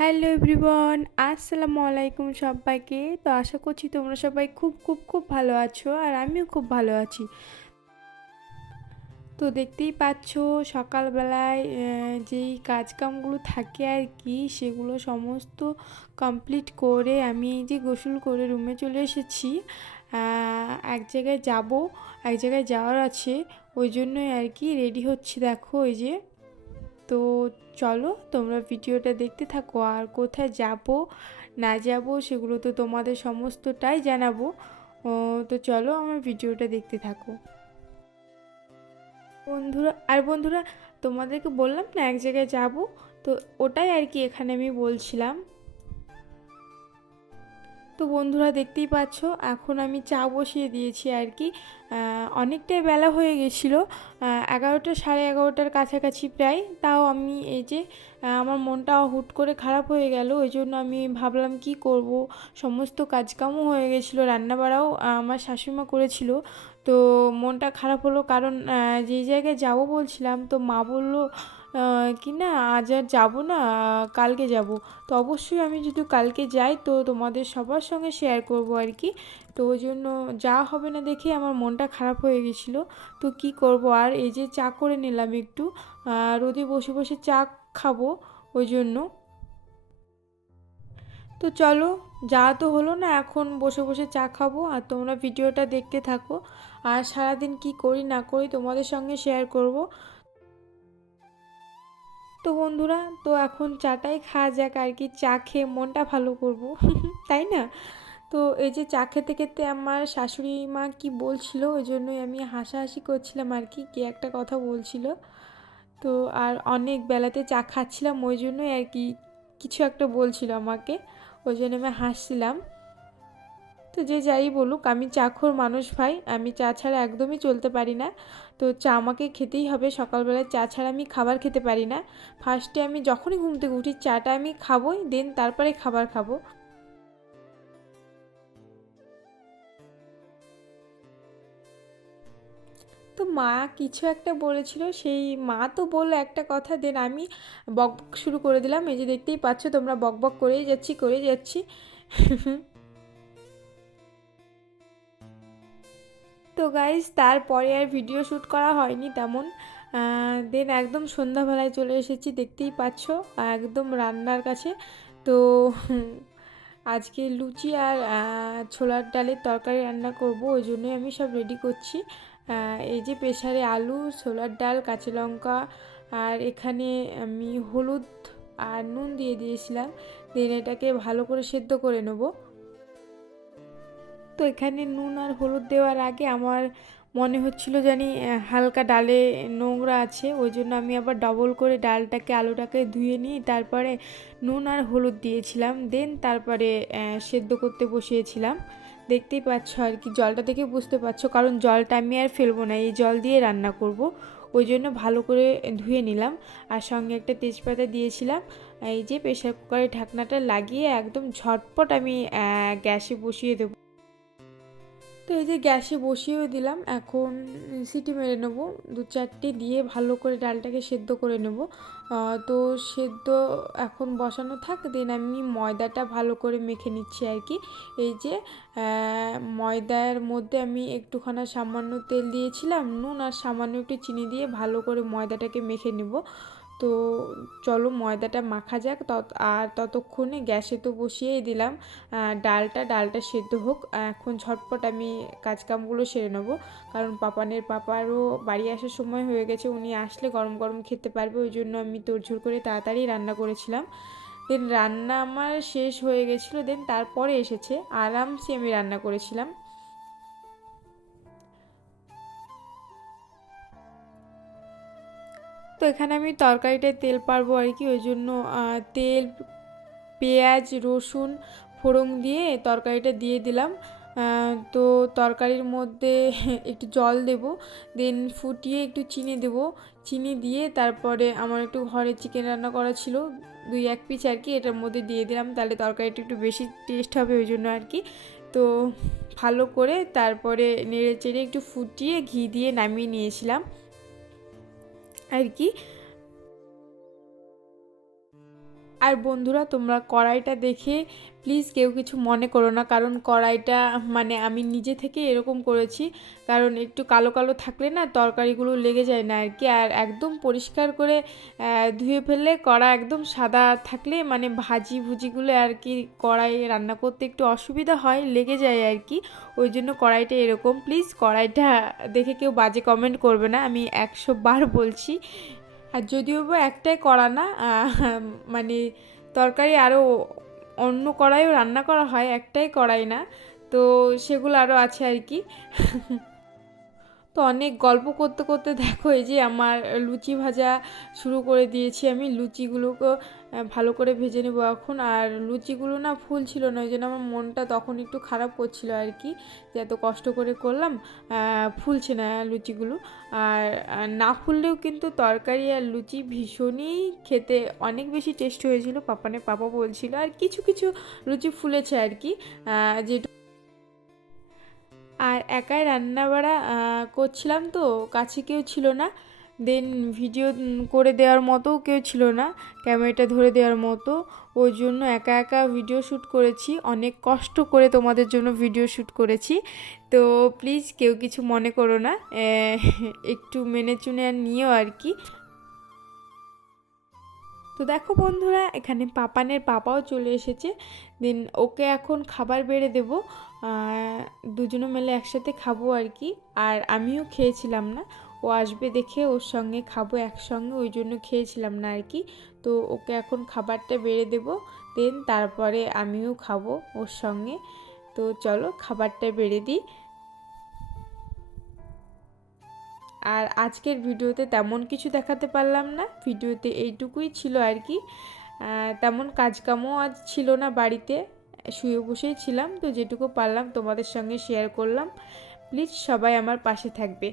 Hello everyone, আসসালামু আলাইকুম সবাইকে। তো আশা করছি তোমরা সবাই খুব খুব খুব ভালো আছো, আর আমিও খুব ভালো আছি। তো দেখতেই পাচ্ছ সকালবেলায় যেই কাজকামগুলো থাকে আর কি, সেগুলো সমস্ত কমপ্লিট করে আমি এই যে গোসল করে রুমে চলে এসেছি। এক জায়গায় যাব, এক জায়গায় যাওয়ার আছে, ওই জন্যই আর কি রেডি হচ্ছি। দেখো এই যে। তো চলো তোমরা ভিডিওটা দেখতে থাকো, আর কোথায় যাব না যাব সেগুলো তো তোমাদের সমস্তটাই জানাবো। তো চলো আমার ভিডিওটা দেখতে থাকো বন্ধুরা, তোমাদেরকে বললাম না এক জায়গায় যাব, তো ওটাই আর কি এখানে আমি বলছিলাম। তো বন্ধুরা দেখতেই পাচ্ছ এখন আমি চা বসিয়ে দিয়েছি আর কি। অনেকটাই বেলা হয়ে গেছিলো, 11টা সাড়ে 11টার কাছাকাছি প্রায়। তাও আমি এই যে আমার মনটা হুট করে খারাপ হয়ে গেল, ওই জন্য আমি ভাবলাম কি করব। সমস্ত কাজকামও হয়ে গেছিলো, রান্নাবাড়াও আমার শাশুড়িমা করেছিল। তো মনটা খারাপ হলো কারণ যেই জায়গায় যাব বলছিলাম, তো মা বলল কি না আজ আর যাবো না, কালকে যাব। তো অবশ্যই আমি যদি কালকে যাই তো তোমাদের সবার সঙ্গে শেয়ার করব আর কি। তো ওই জন্য যাওয়া হবে না দেখে আমার মনটা খারাপ হয়ে গেছিলো। তো কি করব, আর এই যে চা করে নিলাম একটু, রোদে বসে বসে চা খাবো ওই জন্য। তো চলো, যাওয়া তো হলো না, এখন বসে বসে চা খাবো আর তোমরা ভিডিওটা দেখতে থাকো। আর সারাদিন কি করি না করি তোমাদের সঙ্গে শেয়ার করব। তো বন্ধুরা, তো এখন চাটাই খাওয়া যাক আর কি, চা খেয়ে মনটা ভালো করব তাই না? তো এই যে চা খেতে খেতে আমার শাশুড়ি মা কি বলছিল, ওই জন্যই আমি হাসাহাসি করছিলাম আর কি, কে একটা কথা বলছিল। তো আর অনেক বেলাতে চা খাচ্ছিলাম, ওই জন্যই আর কি কিছু একটা বলছিল আমাকে, ওই জন্য আমি হাসছিলাম। তো যে যাই বলুক, আমি চাখোর মানুষ ভাই, আমি চা ছাড়া একদমই চলতে পারি না। তো চা আমাকে খেতেই হবে, সকালবেলায় চা ছাড়া আমি খাবার খেতে পারি না। ফার্স্টে আমি যখনই ঘুম থেকে উঠি চাটা আমি খাবোই, দেন তারপরে খাবার খাবো। তো মা কিছু একটা বলেছিল, সেই মা তো বললো একটা কথা, দেন আমি বক বক শুরু করে দিলাম। এই যে দেখতেই পাচ্ছ তোমরা, বক বক করেই যাচ্ছি। তো গাইজ তারপরে আর ভিডিও শ্যুট করা হয়নি তেমন। দেন একদম সন্ধ্যাবেলায় চলে এসেছি, দেখতেই পাচ্ছ একদম রান্নার কাছে। তো আজকে লুচি আর ছোলার ডালের তরকারি রান্না করব, ওই জন্যই আমি সব রেডি করছি। এই যে প্রেসারে আলু, ছোলার ডাল, কাঁচা লঙ্কা, আর এখানে আমি হলুদ আর নুন দিয়ে দিয়েছিলাম। দেন এটাকে ভালো করে সেদ্ধ করে নেবো। তো এখানে নুন আর হলুদ দেওয়ার আগে আমার মনে হচ্ছিল জানি হালকা ডালে নোংরা আছে, ওই জন্য আমি আবার ডবল করে ডালটাকে আলুটাকে ধুয়ে নিয়ে তারপরে নুন আর হলুদ দিয়েছিলাম। দেন তারপরে সেদ্ধ করতে বসিয়েছিলাম। দেখতেই পাচ্ছ আর কি, জলটা দেখে বুঝতে পারছো, কারণ জলটা আমি আর ফেলবো না, এই জল দিয়ে রান্না করব। ওই জন্য ভালো করে ধুয়ে নিলাম, আর সঙ্গে একটা তেজপাতা দিয়েছিলাম। এই যে প্রেসার কুকারের ঢাকনাটা লাগিয়ে একদম ঝটপট আমি গ্যাসে বসিয়ে দেবো। তো এই যে গ্যাসে বসিয়েও দিলাম, এখন সিটি মেরে নেবো 2-4টে, দিয়ে ভালো করে ডালটাকে সেদ্ধ করে নেব। তো সেদ্ধ এখন বসানো থাক, দেন আমি ময়দাটা ভালো করে মেখে নিচ্ছি আর কি। এই যে ময়দার মধ্যে আমি একটুখানি সামান্য তেল দিয়েছিলাম, নুন আর সামান্য একটু চিনি দিয়ে ভালো করে ময়দাটাকে মেখে নেব। তো চলো ময়দাটা মাখা যাক, আর ততক্ষণে গ্যাসে তো বসিয়েই দিলাম ডালটা সেদ্ধ হোক। এখন ঝটপট আমি কাজকামগুলো সেরে নেবো, কারণ পাপারও বাড়ি আসার সময় হয়ে গেছে, উনি আসলে গরম গরম খেতে পারবে, ওই জন্য আমি তোড়ঝোড় করে তাড়াতাড়ি রান্না করেছিলাম। দেন রান্না আমার শেষ হয়ে গেছিলো, দেন তারপরে এসেছে, আরামসে আমি রান্না করেছিলাম। তো এখানে আমি তরকারিটায় তেল পারবো আর কি, ওই জন্য তেল, পেঁয়াজ, রসুন ফোড়ন দিয়ে তরকারিটা দিয়ে দিলাম। তো তরকারির মধ্যে একটু জল দেব, দেন ফুটিয়ে একটু চিনি দেব। চিনি দিয়ে তারপরে আমার একটু ঘরে চিকেন রান্না করা ছিল, 2-1 পিস আর কি, এটার মধ্যে দিয়ে দিলাম, তাহলে তরকারিটা একটু বেশি টেস্ট হবে, ওই জন্য আর কি। তো ভালো করে তারপরে নেড়ে চেড়ে একটু ফুটিয়ে ঘি দিয়ে নামিয়ে নিয়েছিলাম আর কি। আর বন্ধুরা তোমরা কড়াইটা দেখে প্লিজ কেউ কিছু মনে করো না, কারণ কড়াইটা মানে আমি নিজে থেকে এরকম করেছি, কারণ একটু কালো কালো থাকলে না তরকারিগুলো লেগে যায় না আর কি। আর একদম পরিষ্কার করে ধুয়ে ফেললে কড়া একদম সাদা থাকলে মানে ভাজি ভুজিগুলো আর কি কড়াই রান্না করতে একটু অসুবিধা হয়, লেগে যায় আর কি। ওই জন্য কড়াইটা এরকম। প্লিজ কড়াইটা দেখে কেউ বাজে কমেন্ট করবে না, আমি 100 বার বলছি। আর যদিও বা একটাই কড়া না, মানে তরকারি আরও অন্য কড়াইও রান্না করা হয়, একটাই কড়াই না, তো সেগুলো আরও আছে আর কি। তো অনেক গল্প করতে করতে দেখো এই যে আমার লুচি ভাজা শুরু করে দিয়েছি। আমি লুচিগুলোকে ভালো করে ভেজে নেবো এখন। আর লুচিগুলো না ফুল ছিল না, ওই জন্য আমার মনটা তখন একটু খারাপ করছিল আর কি, যে এত কষ্ট করে করলাম ফুলছে না লুচিগুলো। আর না ফুললেও কিন্তু তরকারি আর লুচি ভীষণই খেতে অনেক বেশি টেস্ট হয়েছিল, পাপা বলছিল। আর কিছু কিছু লুচি ফুলেছে আর কি, যে আর একাই রান্নাবাড়া করছিলাম, তো কাছে কেউ ছিল না, দেন ভিডিও করে দেওয়ার মতোও কেউ ছিল না, ক্যামেরাটা ধরে দেওয়ার মতো। ওই জন্য একা একা ভিডিও শ্যুট করেছি, অনেক কষ্ট করে তোমাদের জন্য ভিডিও শ্যুট করেছি। তো প্লিজ কেউ কিছু মনে করো না, একটু মেনে চুনে নিও আর কি। তো দেখো বন্ধুরা, এখানে পাপাও চলে এসেছে। দেন ওকে এখন খাবার বেড়ে দেবো, দুজনে মিলে একসাথে খাবো আর কি। আর আমিও খেয়েছিলাম না, ও আসবে দেখে ওর সঙ্গে খাবো একসঙ্গে, ওই জন্য খেয়েছিলাম না আর কি। তো ওকে এখন খাবারটা বেড়ে দেবো, দেন তারপরে আমিও খাবো ওর সঙ্গে। তো চলো খাবারটা বেড়ে দিই। আর আজকের ভিডিওতে তেমন কিছু দেখাতে পারলাম না, ভিডিওতে এইটুকুই ছিল আর কি। তেমন কাজকামও আজ ছিল না বাড়িতে, শুয়ে বসেই ছিলাম, তো যেটুকু পারলাম তোমাদের সঙ্গে শেয়ার করলাম। প্লিজ সবাই আমার পাশে থাকবে।